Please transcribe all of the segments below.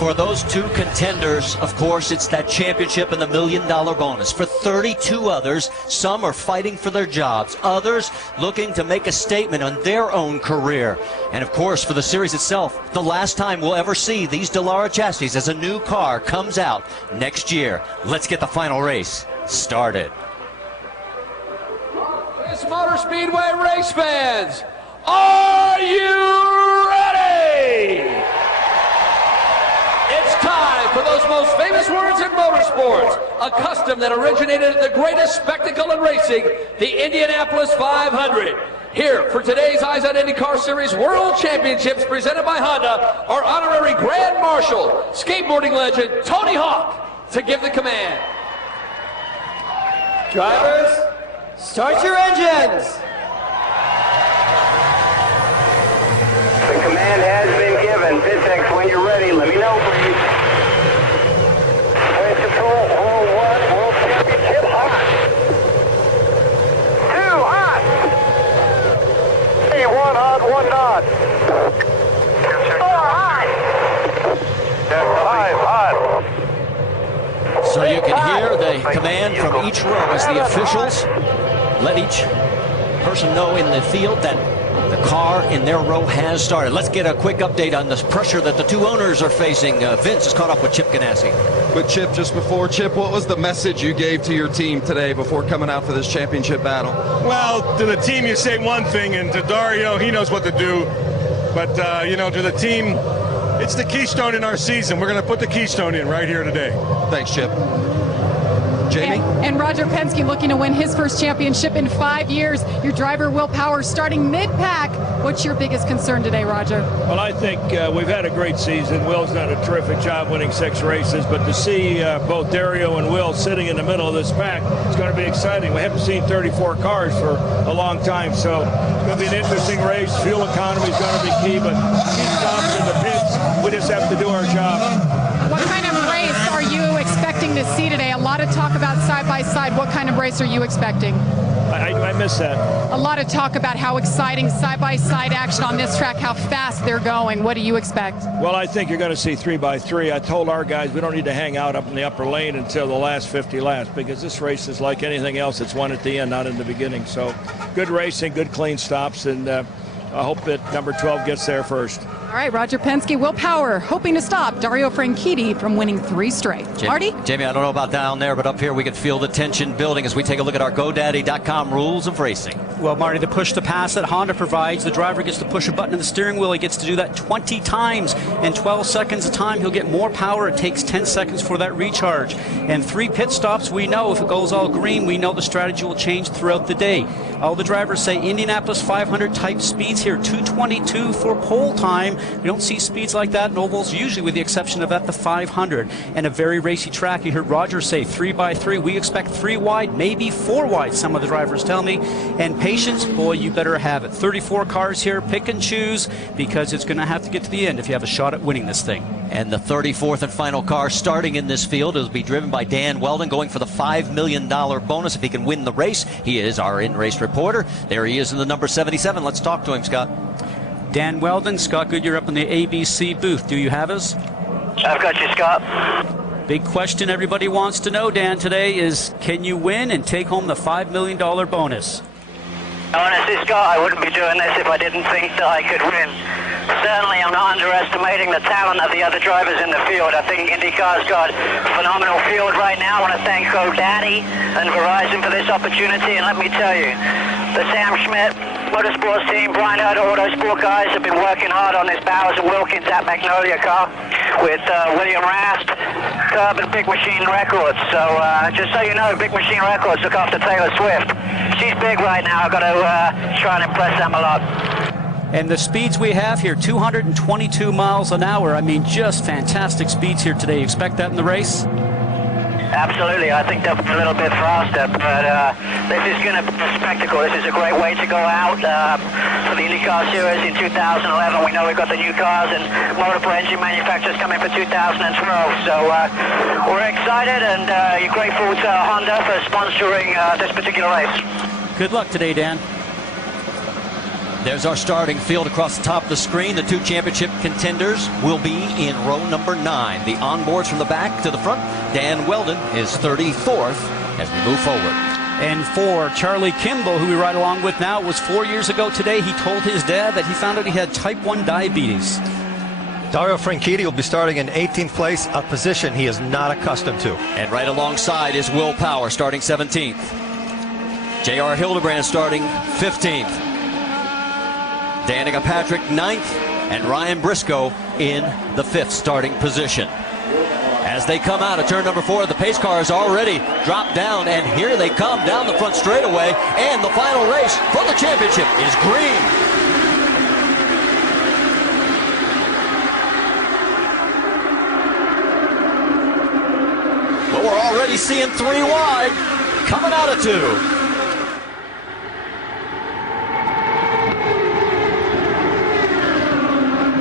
For those two contenders, of course, it's that championship and the $1 million bonus. For 32 others, some are fighting for their jobs. Others looking to make a statement on their own career. And of course, for the series itself, the last time we'll ever see these Dallara chassis as a new car comes out next year. Let's get the final race started. This Motor Speedway race fans, are you ready? It's time for those most famous words in motorsports, a custom that originated in the greatest spectacle in racing, the Indianapolis 500. Here for today's IZOD IndyCar Series World Championships presented by Honda, our honorary Grand Marshal, skateboarding legend Tony Hawk, to give the command. Drivers, start your engines. The command has been given. Pitex, when you're ready, let me know, please. Race control, World 1, World Championship, hot. 2, hot. 3, 1 hot, 1 not. 4, hot. 5, hot. So you can hear the command from each row as the officials let each person know in the field that the car in their row has started. Let's get a quick update on this pressure that the two owners are facing. Vince is caught up with Chip Ganassi. With Chip just before. Chip, what was the message you gave to your team today before coming out for this championship battle? Well, to the team you say one thing, and to Dario, he knows what to do. But, you know, to the team, it's the keystone in our season. We're going to put the keystone in right here today. Thanks, Chip. Jamie? And Roger Penske looking to win his first championship in 5 years. Your driver, Will Power, starting mid-pack. What's your biggest concern today, Roger? Well, I think we've had a great season. Will's done a terrific job winning 6 races, but to see both Dario and Will sitting in the middle of this pack, it's going to be exciting. We haven't seen 34 cars for a long time, so it's going to be an interesting race. Fuel economy is going to be key, but key stops in the pits. We just have to do our job. What kind of race are you expecting to see today? A lot of talk about side-by-side. What kind of race are you expecting? I missed that. A lot of talk about how exciting side-by-side action on this track, how fast they're going. What do you expect? Well, I think you're going to see 3x3. I told our guys we don't need to hang out up in the upper lane until the last 50 laps because this race is like anything else. It's won at the end, not in the beginning. So good racing, good clean stops, and I hope that number 12 gets there first. All right, Roger Penske, Will Power, hoping to stop Dario Franchitti from winning 3 straight. Marty? Jamie, I don't know about down there, but up here we can feel the tension building as we take a look at our GoDaddy.com rules of racing. Well, Marty, the push to pass that Honda provides, the driver gets to push a button in the steering wheel. He gets to do that 20 times in 12 seconds a time. He'll get more power. It takes 10 seconds for that recharge. And 3 pit stops, we know if it goes all green, we know the strategy will change throughout the day. All the drivers say Indianapolis 500 type speeds here, 222 for pole time. We don't see speeds like that in ovals, usually with the exception of at the 500. And a very racy track. You heard Roger say 3x3. We expect 3 wide, maybe 4 wide, some of the drivers tell me. And patience, boy, you better have it. 34 cars here, pick and choose, because it's going to have to get to the end if you have a shot at winning this thing. And the 34th and final car starting in this field will be driven by Dan Wheldon, going for the $5 million bonus if he can win the race. He is our in-race reporter. There he is in the number 77. Let's talk to him, Scott. Dan Wheldon, Scott Goodyear up in the ABC booth. Do you have us? I've got you, Scott. Big question everybody wants to know, Dan, today is, can you win and take home the $5 million bonus? Honestly, Scott, I wouldn't be doing this if I didn't think that I could win. Certainly, I'm not underestimating the talent of the other drivers in the field. I think IndyCar's got a phenomenal field right now. I want to thank GoDaddy and Verizon for this opportunity. And let me tell you, the Sam Schmidt Motorsports team, Brian Hurd Autosport guys have been working hard on this Bowers and Wilkins at Magnolia car with William Rast, Curb and Big Machine Records. So just so you know, Big Machine Records look after Taylor Swift. She's big right now. I've got to try and impress them a lot. And the speeds we have here, 222 miles an hour. I mean, just fantastic speeds here today. You expect that in the race? Absolutely. I think they'll be a little bit faster, but this is going to be a spectacle. This is a great way to go out for the IndyCar Series in 2011. We know we've got the new cars and multiple engine manufacturers coming for 2012. So we're excited and grateful to Honda for sponsoring this particular race. Good luck today, Dan. There's our starting field across the top of the screen. The 2 championship contenders will be in row number 9. The onboards from the back to the front. Dan Wheldon is 34th as we move forward. And for Charlie Kimball, who we ride along with now, it was 4 years ago today. He told his dad that he found out he had type 1 diabetes. Dario Franchitti will be starting in 18th place, a position he is not accustomed to. And right alongside is Will Power starting 17th. J.R. Hildebrand starting 15th. Danica Patrick 9th, and Ryan Briscoe in the 5th starting position. As they come out of turn number 4, the pace car has already dropped down, and here they come down the front straightaway, and the final race for the championship is green. Well, we're already seeing 3 wide coming out of 2.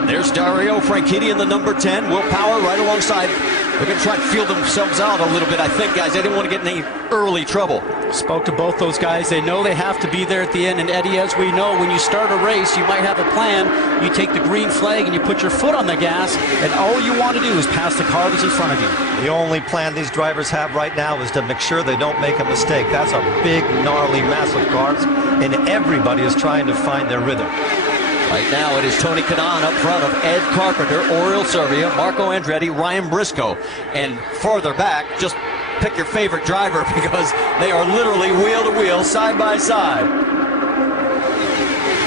There's Dario Franchitti in the number 10. Will Power right alongside. They're going to try to feel themselves out a little bit, I think, guys. They didn't want to get in any early trouble. Spoke to both those guys. They know they have to be there at the end. And Eddie, as we know, when you start a race, you might have a plan. You take the green flag and you put your foot on the gas, and all you want to do is pass the car that's in front of you. The only plan these drivers have right now is to make sure they don't make a mistake. That's a big, gnarly, massive cars, and everybody is trying to find their rhythm. Right now it is Tony Kanaan up front of Ed Carpenter, Oriol Servia, Marco Andretti, Ryan Briscoe. And farther back, just pick your favorite driver because they are literally wheel to wheel, side by side.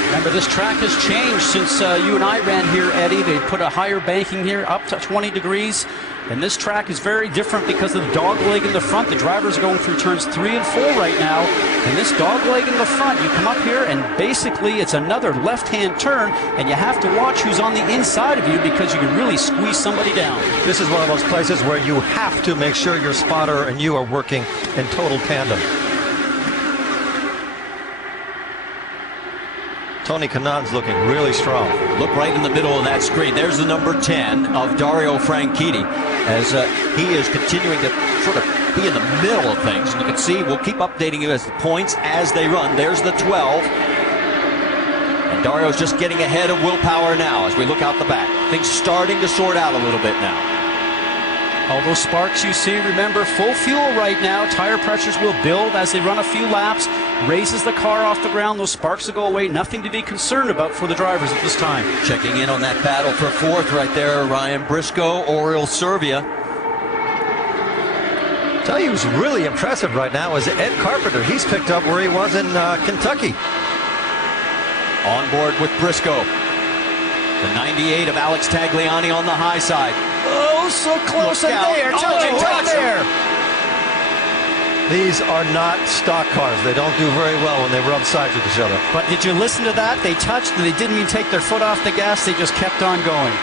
Remember, this track has changed since you and I ran here, Eddie. They put a higher banking here, up to 20 degrees. And this track is very different because of the dog leg in the front. The drivers are going through turns 3 and 4 right now. And this dog leg in the front, you come up here and basically it's another left-hand turn, and you have to watch who's on the inside of you because you can really squeeze somebody down. This is one of those places where you have to make sure your spotter and you are working in total tandem. Tony Kanaan's looking really strong. Look right in the middle of that screen. There's the number 10 of Dario Franchitti as he is continuing to sort of be in the middle of things. And you can see, we'll keep updating you as the points as they run. There's the 12. And Dario's just getting ahead of Will Power now as we look out the back. Things starting to sort out a little bit now. All those sparks you see, remember, full fuel right now. Tire pressures will build as they run a few laps. Raises the car off the ground. Those sparks will go away. Nothing to be concerned about for the drivers at this time. Checking in on that battle for 4th right there, Ryan Briscoe, Oriol Servia. Tell you who's really impressive right now is Ed Carpenter. He's picked up where he was in Kentucky. On board with Briscoe. The 98 of Alex Tagliani on the high side. Oh, so close and there. Touch there. These are not stock cars. They don't do very well when they rub sides with each other. But did you listen to that? They touched and they didn't even take their foot off the gas. They just kept on going.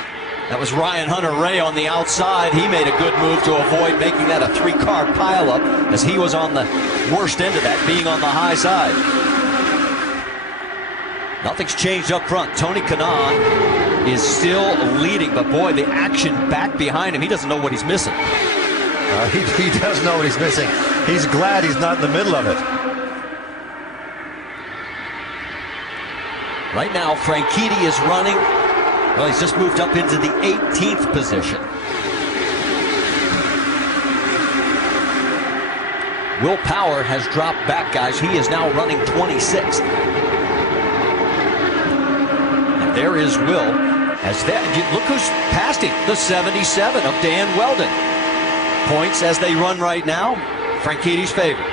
That was Ryan Hunter-Ray on the outside. He made a good move to avoid making that a 3-car pileup as he was on the worst end of that, being on the high side. Nothing's changed up front. Tony Kanaan is still leading, but boy, the action back behind him, he doesn't know what he's missing. He does know what he's missing. He's glad he's not in the middle of it. Right now, Franchitti is running. Well, he's just moved up into the 18th position. Will Power has dropped back, guys. He is now running 26th. And there is Will. As that, look who's passed him, the 77 of Dan Wheldon. Points as they run right now, Franchitti's favorite.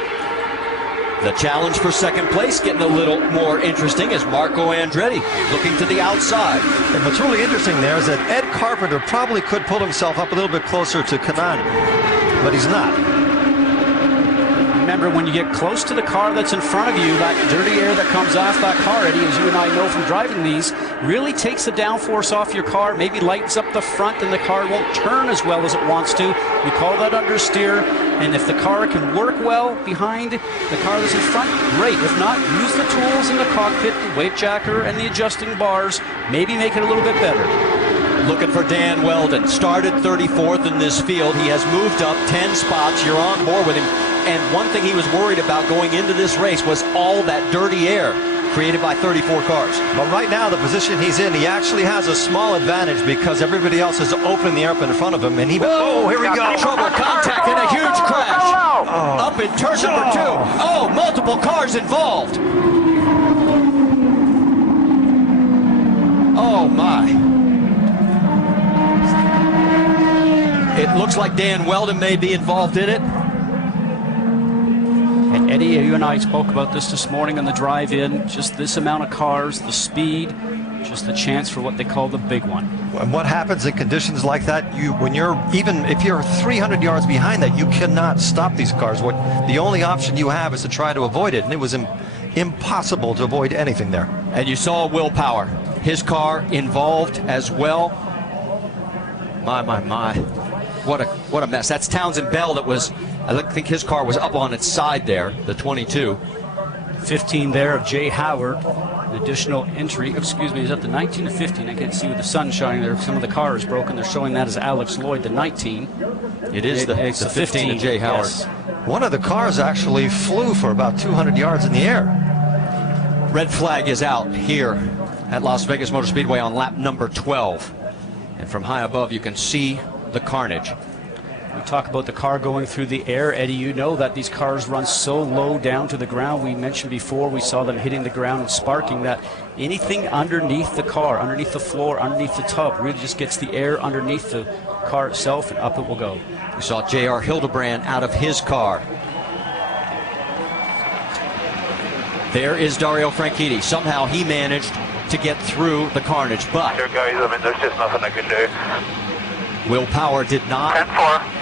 The challenge for second place getting a little more interesting as Marco Andretti looking to the outside. And what's really interesting there is that Ed Carpenter probably could pull himself up a little bit closer to Kanaan, but he's not. Remember, when you get close to the car that's in front of you, that dirty air that comes off that car, Eddie, as you and I know from driving these, really takes the downforce off your car, maybe lightens up the front, and the car won't turn as well as it wants to. We call that understeer, and if the car can work well behind the car that's in front, great. If not, use the tools in the cockpit, the weight jacker and the adjusting bars, maybe make it a little bit better. Looking for Dan Wheldon. Started 34th in this field. He has moved up 10 spots. You're on board with him. And one thing he was worried about going into this race was all that dirty air created by 34 cars. But right now, the position he's in, he actually has a small advantage because everybody else is opening the air up in front of him. And he, oh, here we go. Trouble, contact, and a huge crash. Up in turn number 2. Oh, multiple cars involved. Oh, my. It looks like Dan Wheldon may be involved in it. And Eddie, you and I spoke about this morning on the drive-in. Just this amount of cars, the speed, just the chance for what they call the big one. And what happens in conditions like that, even if you're 300 yards behind that, you cannot stop these cars. The only option you have is to try to avoid it, and it was impossible to avoid anything there. And you saw Will Power, his car involved as well. My. What a mess. That's Townsend Bell that was, I think his car was up on its side there, the 22. 15 there of Jay Howard. An additional entry, excuse me, is up to 19 to 15. I can't see with the sun shining there. Some of the car is broken. They're showing that as Alex Lloyd, the 19. It's the 15 of Jay Howard. Yes. One of the cars actually flew for about 200 yards in the air. Red flag is out here at Las Vegas Motor Speedway on lap number 12. And from high above, you can see the carnage. We talk about the car going through the air. Eddie, you know that these cars run so low down to the ground. We mentioned before we saw them hitting the ground and sparking, that anything underneath the car, underneath the floor, underneath the tub, really just gets the air underneath the car itself, and up it will go. We saw J.R. Hildebrand out of his car. There is Dario Franchitti. Somehow he managed to get through the carnage, but Here, guys, I mean, there's just nothing I can do. Will Power did not. 10-4.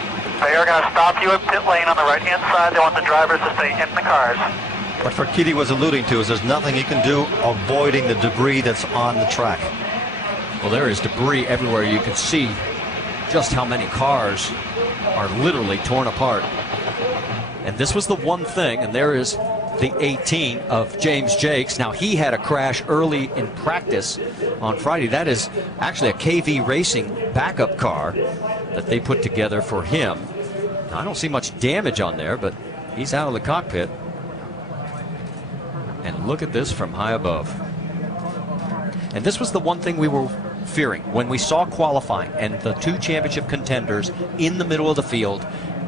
They are going to stop you at pit lane on the right-hand side. They want the drivers to stay in the cars. What Franchitti was alluding to is there's nothing he can do avoiding the debris that's on the track. Well, there is debris everywhere. You can see just how many cars are literally torn apart. And this was the one thing, and there is the 18 of James Jakes. Now, he had a crash early in practice on Friday. That is actually a KV Racing backup car that they put together for him. Now, I don't see much damage on there, but he's out of the cockpit. And look at this from high above. And this was the one thing we were fearing when we saw qualifying and the two championship contenders in the middle of the field.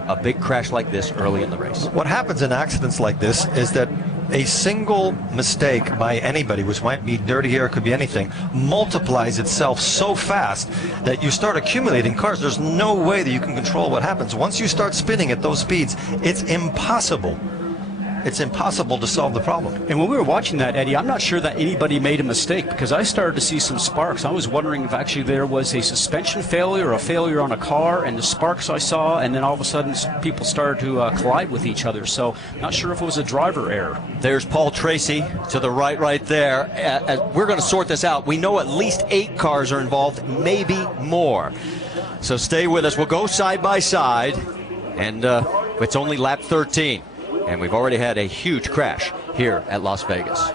A big crash like this early in the race. What happens in accidents like this is that a single mistake by anybody, which might be dirty air, could be anything, multiplies itself so fast that you start accumulating cars. There's no way that you can control what happens. Once you start spinning at those speeds, it's impossible. It's impossible to solve the problem. And when we were watching that, Eddie, I'm not sure that anybody made a mistake, because I started to see some sparks. I was wondering if actually there was a suspension failure or a failure on a car, and the sparks I saw, and then all of a sudden people started to collide with each other. So not sure if it was a driver error. There's Paul Tracy to the right there. We're going to sort this out. We know at least 8 cars are involved, maybe more. So stay with us. We'll go side by side, and it's only lap 13. And we've already had a huge crash here at Las Vegas.